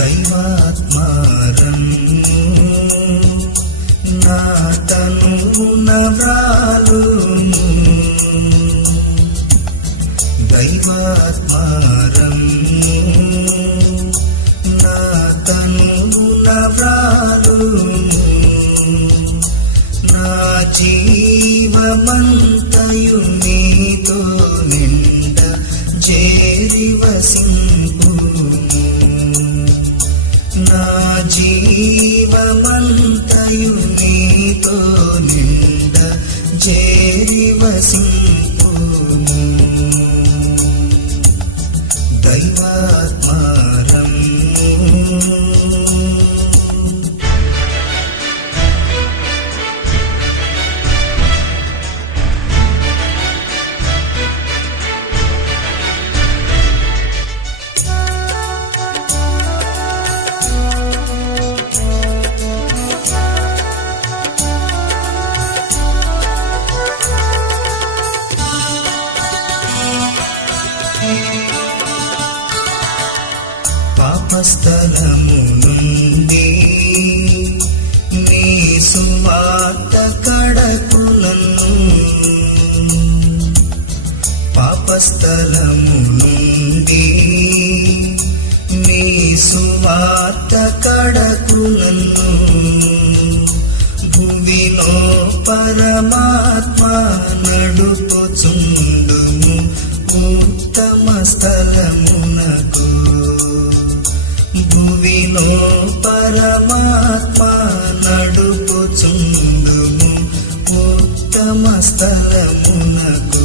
దైవాత్మారం నా తనువున వ్రాలును దైవాత్మారం నా తనువున వ్రాలును నా జీవమంతయు నీతో నిండ చేరి జీవమంతయు నీతో నింద చేరి వసింపుము పాపస్థలము నుండి నీ సువార్త కడకు నన్ను పాపస్థలము నుండి నీ సువార్త కడకు నన్ను భువిలో పరమాత్మ నడుపుచుండుము ఉత్తమ స్థలమునకు భువిలో పరమాత్మ నడుపుచుందుము ఉత్తమ స్థలమునకు